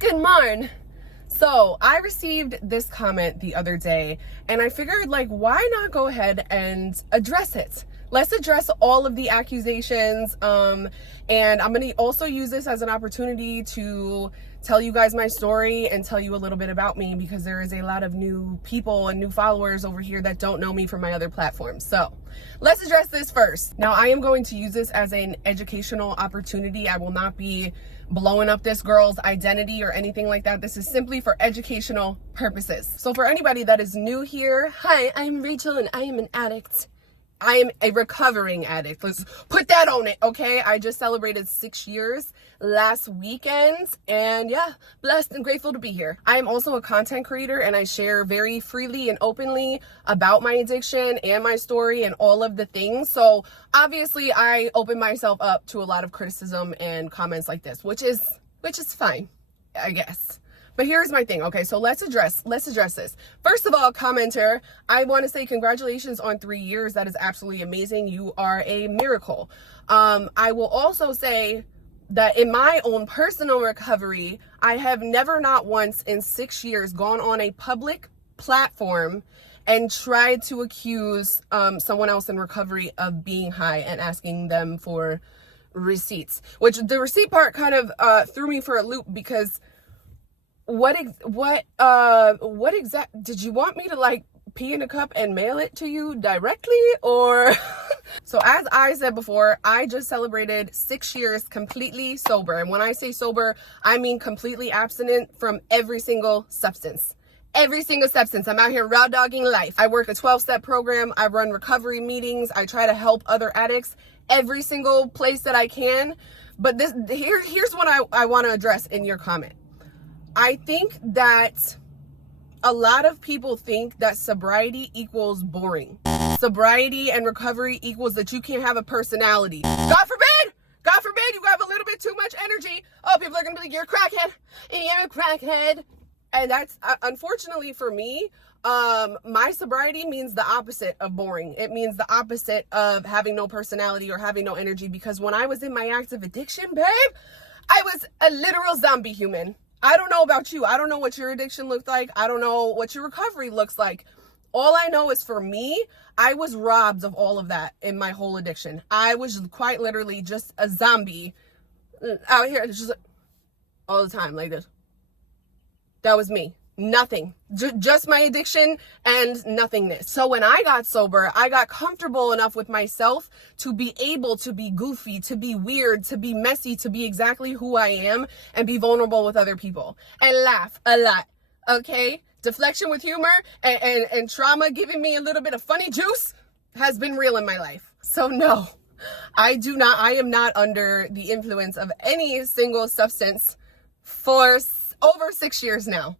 Good morn. So I received this comment the other day and I figured, like, why not go ahead and address it? Let's address all of the accusations. And I'm going to also use this as an opportunity to tell you guys my story and tell you a little bit about me, because there is a lot of new people and new followers over here that don't know me from my other platforms. So let's address this first. Now, I am going to use this as an educational opportunity. I will not be blowing up this girl's identity or anything like that. This is simply for educational purposes. So for anybody that is new here, hi, I'm Rachel and I am an addict. I am a recovering addict. Let's put that on it, okay? I just celebrated 6 years last weekend, and yeah, blessed and grateful to be here. I am also a content creator, and I share very freely and openly about my addiction and my story and all of the things. So obviously I open myself up to a lot of criticism and comments like this, which is fine, I guess. But here's my thing. Okay, so let's address this. First of all, commenter, I want to say congratulations on 3 years. That is absolutely amazing. You are a miracle. I will also say that in my own personal recovery, I have never, not once in 6 years, gone on a public platform and tried to accuse someone else in recovery of being high and asking them for receipts, which the receipt part kind of threw me for a loop, because what exact did you want me to, like, pee in a cup and mail it to you directly, or? So as I said before, I just celebrated 6 years completely sober. And when I say sober, I mean completely abstinent from every single substance. Every single substance. I'm out here raw dogging life. I work a 12-step program. I run recovery meetings. I try to help other addicts every single place that I can. But here's what I want to address in your comment. I think that a lot of people think that sobriety equals boring. Sobriety and recovery equals that you can't have a personality. God forbid you have a little bit too much energy. Oh, people are going to be like, you're a crackhead. And that's, unfortunately for me, my sobriety means the opposite of boring. It means the opposite of having no personality or having no energy, because when I was in my active addiction, babe, I was a literal zombie human. I don't know about you. I don't know what your addiction looked like. I don't know what your recovery looks like. All I know is, for me, I was robbed of all of that in my whole addiction. I was quite literally just a zombie out here, just all the time like this. That was me. Nothing. Just my addiction and nothingness. So when I got sober, I got comfortable enough with myself to be able to be goofy, to be weird, to be messy, to be exactly who I am, and be vulnerable with other people and laugh a lot. Okay? Deflection with humor and trauma giving me a little bit of funny juice has been real in my life. So no, I am not under the influence of any single substance for over 6 years now.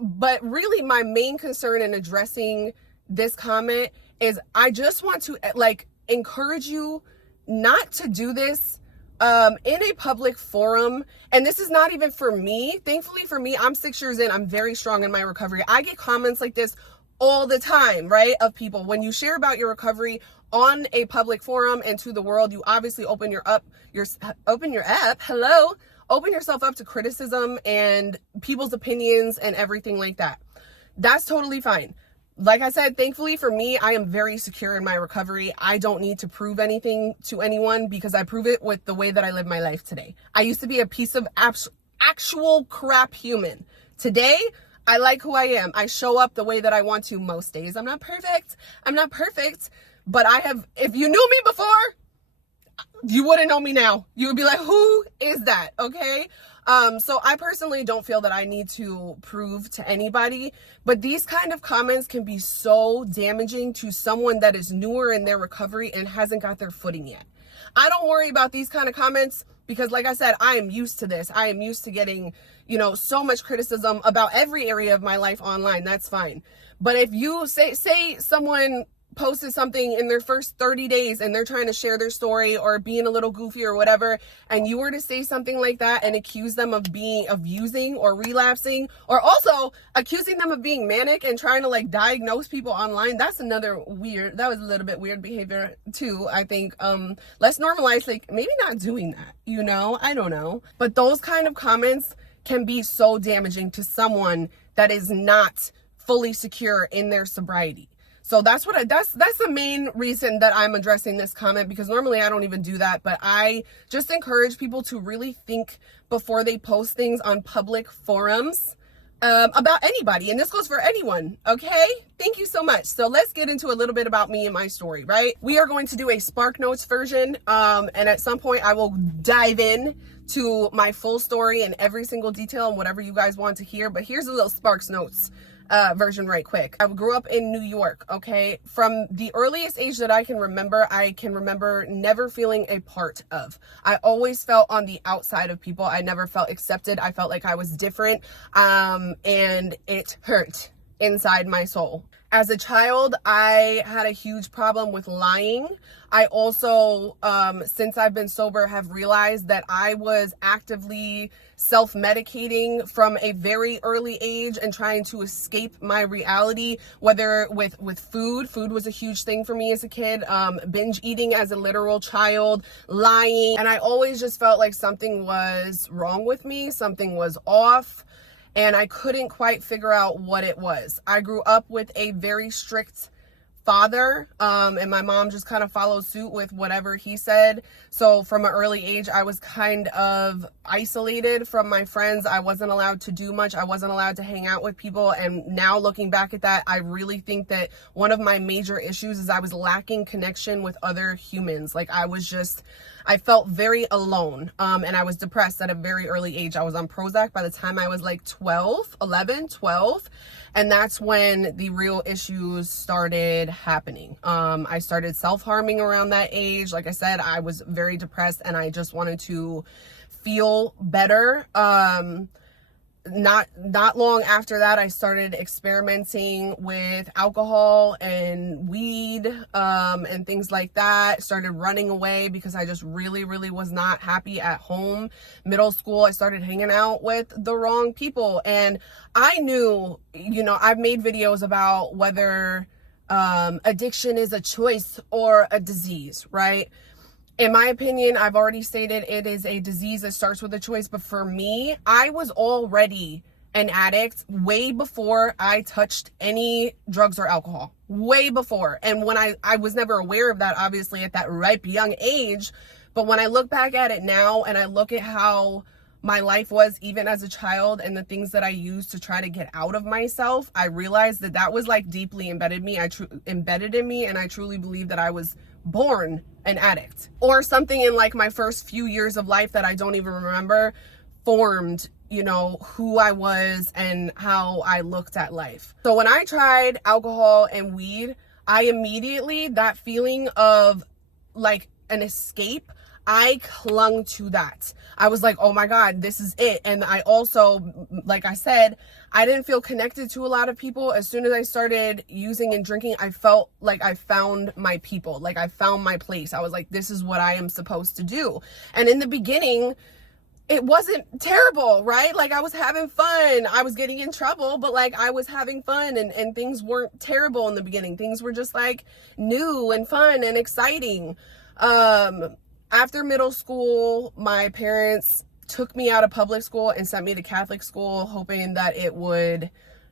But really my main concern in addressing this comment is I just want to, like, encourage you not to do this in a public forum. And this is not even for me. Thankfully for me, I'm 6 years in. I'm very strong in my recovery. I get comments like this all the time, right? Of people, when you share about your recovery on a public forum and to the world, you obviously open yourself up to criticism and people's opinions and everything like that. That's totally fine. Like I said, thankfully for me, I am very secure in my recovery. I don't need to prove anything to anyone, because I prove it with the way that I live my life today. I used to be a piece of actual crap human. Today, I like who I am. I show up the way that I want to most days. I'm not perfect, but if you knew me before, you wouldn't know me now. You would be like, who is that? Okay. So I personally don't feel that I need to prove to anybody, but these kind of comments can be so damaging to someone that is newer in their recovery and hasn't got their footing yet. I don't worry about these kind of comments, because like I said, I am used to this. I am used to getting, so much criticism about every area of my life online. That's fine. But if you say someone posted something in their first 30 days and they're trying to share their story or being a little goofy or whatever, and you were to say something like that and accuse them of using or relapsing, or also accusing them of being manic and trying to, like, diagnose people online, that was a little bit weird behavior too. I think let's normalize, like, maybe not doing that, I don't know. But those kind of comments can be so damaging to someone that is not fully secure in their sobriety. So that's the main reason that I'm addressing this comment, because normally I don't even do that, but I just encourage people to really think before they post things on public forums about anybody, and this goes for anyone. Okay, thank you so much. So let's get into a little bit about me and my story. Right, we are going to do a Spark Notes version, and at some point I will dive in to my full story and every single detail and whatever you guys want to hear. But here's a little Sparks Notes version right quick. I grew up in New York. Okay, from the earliest age that I can remember never feeling a part of. I always felt on the outside of people. I never felt accepted. I felt like I was different, and it hurt inside my soul. As a child, I had a huge problem with lying. I also, since I've been sober, have realized that I was actively self-medicating from a very early age and trying to escape my reality, whether with food. Food was a huge thing for me as a kid, binge eating as a literal child, lying. And I always just felt like something was wrong with me, something was off, and I couldn't quite figure out what it was. I grew up with a very strict father, and my mom just kind of followed suit with whatever he said. So from an early age, I was kind of isolated from my friends. I wasn't allowed to do much. I wasn't allowed to hang out with people. And now looking back at that, I really think that one of my major issues is I was lacking connection with other humans. Like I felt very alone, and I was depressed at a very early age. I was on Prozac by the time I was like 12. And that's when the real issues started happening. I started self-harming around that age. Like I said, I was very depressed and I just wanted to feel better. Not long after that, I started experimenting with alcohol and weed, and things like that. Started running away because I just really was not happy at home. Middle school, I started hanging out with the wrong people. And I knew, I've made videos about whether addiction is a choice or a disease, right? In my opinion, I've already stated it is a disease that starts with a choice. But for me, I was already an addict way before I touched any drugs or alcohol. Way before. And when I was never aware of that, obviously, at that ripe young age. But when I look back at it now and I look at how my life was even as a child and the things that I used to try to get out of myself, I realized that was like deeply embedded in me. And I truly believe that I was born an addict, or something in like my first few years of life that I don't even remember formed, who I was and how I looked at life. So when I tried alcohol and weed, I immediately, that feeling of like an escape, I clung to that. I was like, oh my God, this is it. And I also, like I said, I didn't feel connected to a lot of people. As soon as I started using and drinking, I felt like I found my people, like I found my place. I was like, this is what I am supposed to do. And in the beginning, it wasn't terrible, right? Like I was having fun. I was getting in trouble, but like I was having fun, and things weren't terrible in the beginning. Things were just like new and fun and exciting. After middle school, my parents took me out of public school and sent me to Catholic school, hoping that it would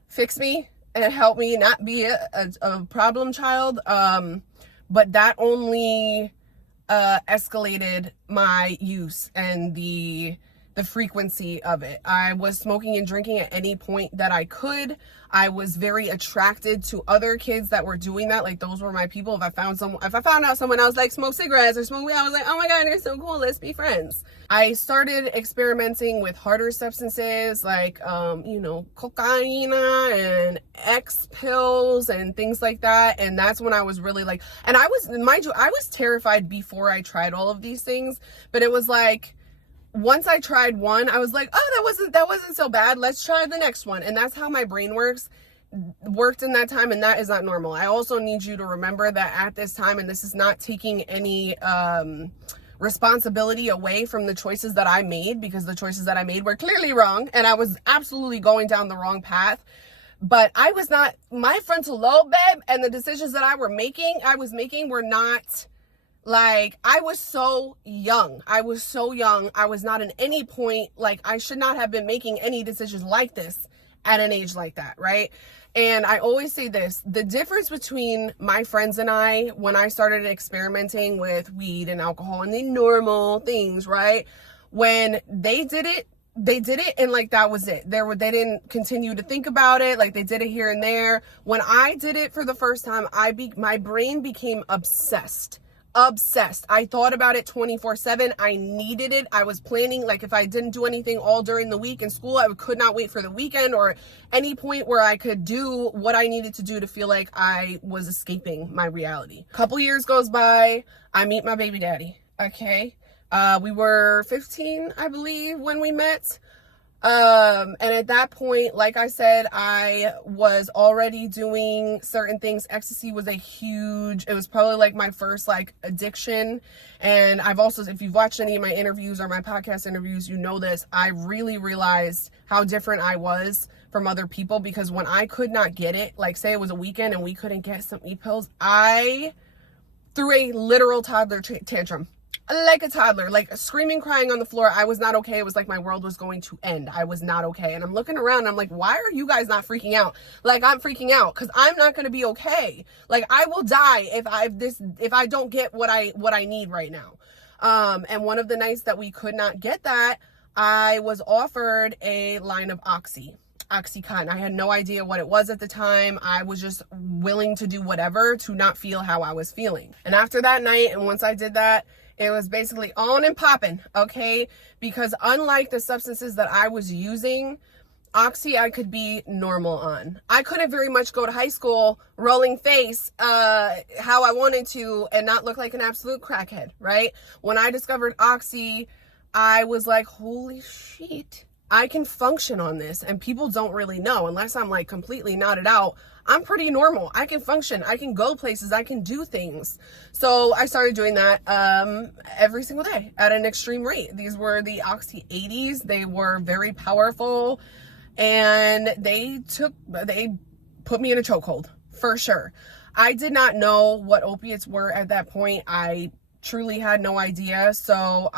fix me and help me not be a problem child. But that only escalated my use and the frequency of it. I was smoking and drinking at any point that I could. I was very attracted to other kids that were doing that. Like those were my people. If I found out someone else like smoke cigarettes or smoke weed, I was like, oh my God, they're so cool. Let's be friends. I started experimenting with harder substances like, cocaine and X pills and things like that. And that's when I was really like, and I was terrified before I tried all of these things, but it was like, once I tried one, I was like, oh, that wasn't so bad. Let's try the next one. And that's how my brain worked in that time. And that is not normal. I also need you to remember that at this time, and this is not taking any responsibility away from the choices that I made, because the choices that I made were clearly wrong. And I was absolutely going down the wrong path. But my frontal lobe, babe, and the decisions that I was making were not Like, I was so young. I was not at any point, like, I should not have been making any decisions like this at an age like that, right? And I always say this, the difference between my friends and I, when I started experimenting with weed and alcohol and the normal things, right? When they did it and like that was it. They didn't continue to think about it. Like, they did it here and there. When I did it for the first time, my brain became obsessed. I thought about it 24/7. I needed it. I was planning, like, if I didn't do anything all during the week in school, I could not wait for the weekend or any point where I could do what I needed to do to feel like I was escaping my reality. A couple years goes by. I meet my baby daddy. Okay. We were 15, I believe, when we met. And at that point, like I said, I was already doing certain things. Ecstasy was it was probably like my first like addiction. And I've also, if you've watched any of my interviews or my podcast interviews, you know this, I really realized how different I was from other people, because when I could not get it, like say it was a weekend and we couldn't get some e-pills, I threw a literal toddler tantrum. Like a toddler, like screaming, crying on the floor. I was not okay. It was like my world was going to end. I was not okay. And I'm looking around and I'm like, why are you guys not freaking out? Like, I'm freaking out because I'm not going to be okay. Like, I will die if I don't get what I need right now. And one of the nights that we could not get that, I was offered a line of Oxycontin. I had no idea what it was at the time. I was just willing to do whatever to not feel how I was feeling. And after that night, and once I did that, it was basically on and popping, okay? Because unlike the substances that I was using, Oxy I could be normal on. I couldn't very much go to high school rolling face how I wanted to and not look like an absolute crackhead, right? When I discovered Oxy, I was like, holy shit, I can function on this. And people don't really know, unless I'm like completely knotted out, I'm pretty normal. I can function. I can go places. I can do things. So I started doing that every single day at an extreme rate. These were the Oxy 80s. They were very powerful, and they put me in a chokehold for sure. I did not know what opiates were at that point. I truly had no idea. So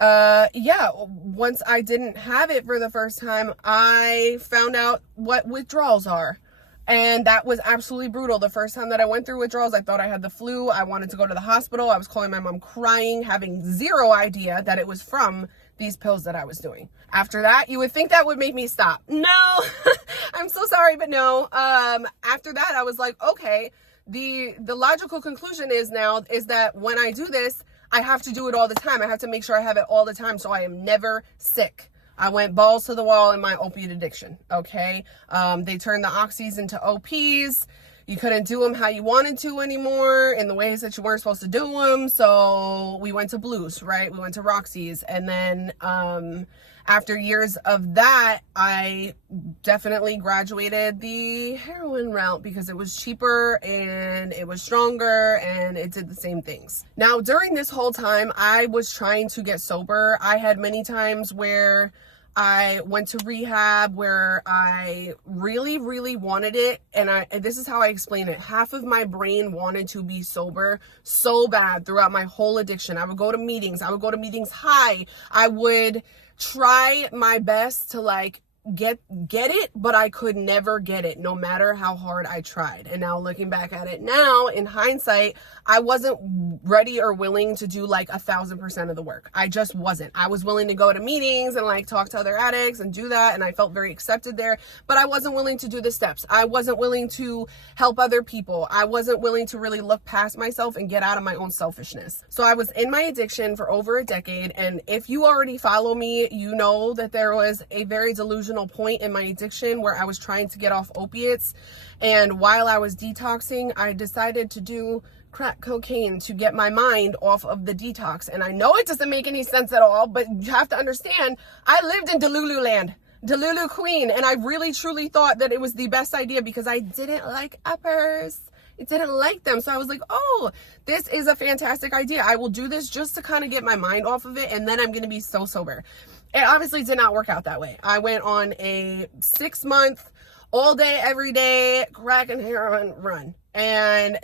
once I didn't have it for the first time, I found out what withdrawals are. And that was absolutely brutal. The first time that I went through withdrawals, I thought I had the flu. I wanted to go to the hospital. I was calling my mom crying, having zero idea that it was from these pills that I was doing. After that, you would think that would make me stop. No, I'm so sorry, but no. After that, I was like, okay, the logical conclusion is that when I do this, I have to do it all the time. I have to make sure I have it all the time so I am never sick. I went balls to the wall in my opiate addiction, okay? They turned the oxys into OPs. You couldn't do them how you wanted to anymore in the ways that you weren't supposed to do them. So we went to blues, right? We went to Roxy's. And then after years of that, I definitely graduated the heroin route because it was cheaper and it was stronger and it did the same things. Now, during this whole time, I was trying to get sober. I had many times where I went to rehab where I really, really wanted it. And this is how I explain it. Half of my brain wanted to be sober so bad throughout my whole addiction. I would go to meetings. High. I would try my best to like get it, but I could never get it no matter how hard I tried. And now looking back at it now, in hindsight, I wasn't ready or willing to do like 1,000% of the work. I just wasn't. I was willing to go to meetings and like talk to other addicts and do that, and I felt very accepted there, but I wasn't willing to do the steps. I wasn't willing to help other people. I wasn't willing to really look past myself and get out of my own selfishness. So I was in my addiction for over a decade, and if you already follow me, you know that there was a very delusional point in my addiction where I was trying to get off opiates, and while I was detoxing, I decided to do crack cocaine to get my mind off of the detox. And I know it doesn't make any sense at all, but you have to understand, I lived in Delulu land, Delulu Queen, and I really truly thought that it was the best idea because I didn't like uppers. It didn't like them. So I was like, oh, this is a fantastic idea. I will do this just to kind of get my mind off of it, and then I'm going to be so sober. It obviously did not work out that way. I went on a 6-month, all day, every day, crack and heroin run. And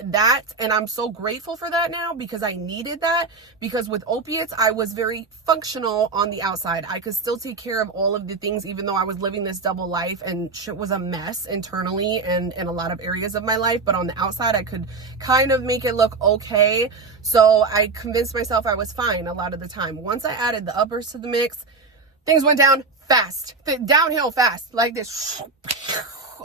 I'm so grateful for that now, because I needed that, because with opiates, I was very functional on the outside. I could still take care of all of the things, even though I was living this double life and shit was a mess internally and in a lot of areas of my life. But on the outside, I could kind of make it look okay. So I convinced myself I was fine a lot of the time. Once I added the uppers to the mix, things went down fast, downhill fast, like this.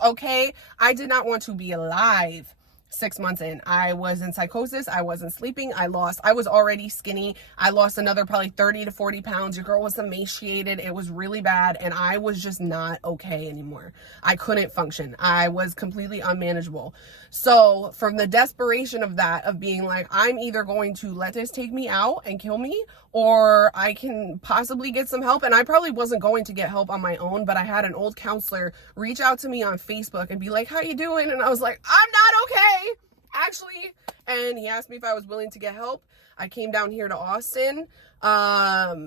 Okay, I did not want to be alive 6 months in. I was in psychosis. I wasn't sleeping. I was already skinny. I lost another probably 30 to 40 pounds. Your girl was emaciated. It was really bad. And I was just not okay anymore. I couldn't function. I was completely unmanageable. So from the desperation of that, of being like, I'm either going to let this take me out and kill me, or I can possibly get some help. And I probably wasn't going to get help on my own, but I had an old counselor reach out to me on Facebook and be like, how you doing? And I was like, I'm not okay, actually. And he asked me if I was willing to get help. I came down here to Austin.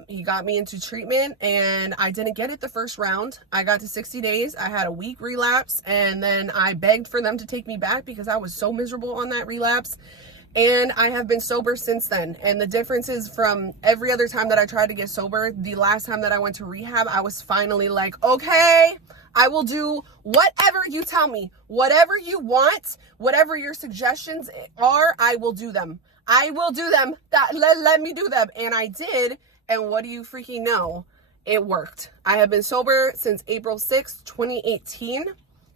He got me into treatment, and I didn't get it the first round. I got to 60 days. I had a week relapse, and then I begged for them to take me back because I was so miserable on that relapse. And I have been sober since then. And the difference is, from every other time that I tried to get sober, the last time that I went to rehab, I was finally like, okay, I will do whatever you tell me, whatever you want, whatever your suggestions are, I will do them. I will do them. Let me do them. And I did. And what do you freaking know? It worked. I have been sober since April 6th, 2018.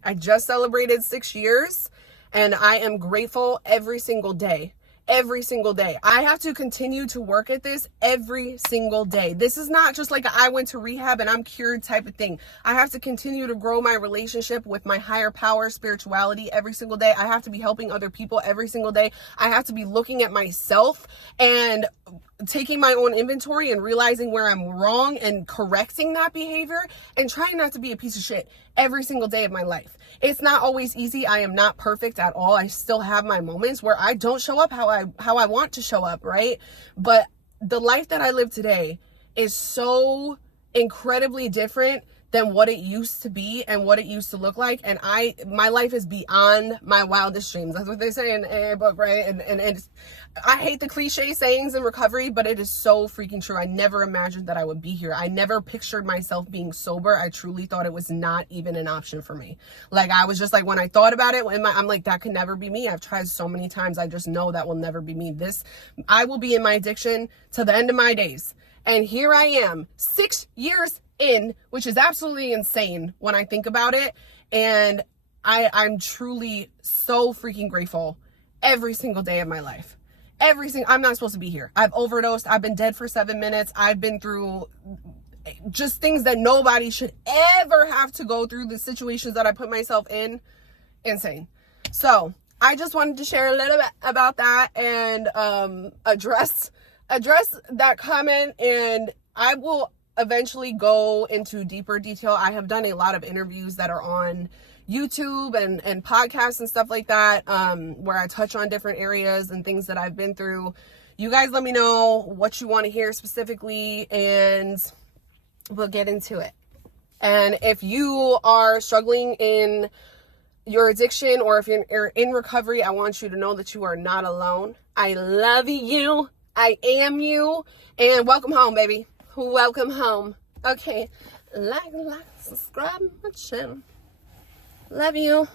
I just celebrated 6 years. And I am grateful every single day. Every single day. I have to continue to work at this every single day. This is not just like I went to rehab and I'm cured type of thing. I have to continue to grow my relationship with my higher power, spirituality, every single day. I have to be helping other people every single day. I have to be looking at myself and taking my own inventory and realizing where I'm wrong and correcting that behavior, and trying not to be a piece of shit every single day of my life. It's not always easy. I am not perfect at all. I still have my moments where I don't show up how I want to show up, right? But the life that I live today is so incredibly different than what it used to be and what it used to look like. And my life is beyond my wildest dreams. That's what they say in a book, right? And I hate the cliche sayings in recovery, but it is so freaking true. I never imagined that I would be here. I never pictured myself being sober. I truly thought it was not even an option for me. Like, I was just like, when I thought about it, I'm like, that could never be me. I've tried so many times. I just know that will never be me. I will be in my addiction to the end of my days. And here I am, 6 years in, which is absolutely insane when I think about it. And I'm truly so freaking grateful every single day of my life. I'm not supposed to be here. I've overdosed. I've been dead for 7 minutes. I've been through just things that nobody should ever have to go through, the situations that I put myself in. Insane. So I just wanted to share a little bit about that and address that comment, and I will eventually go into deeper detail. I have done a lot of interviews that are on YouTube and podcasts and stuff like that, where I touch on different areas and things that I've been through. You guys let me know what you want to hear specifically, and we'll get into it. And if you are struggling in your addiction, or if you're in recovery, I want you to know that you are not alone. I love you. I am you. And welcome home, baby. Welcome home. Okay. Like, subscribe my channel. Love you.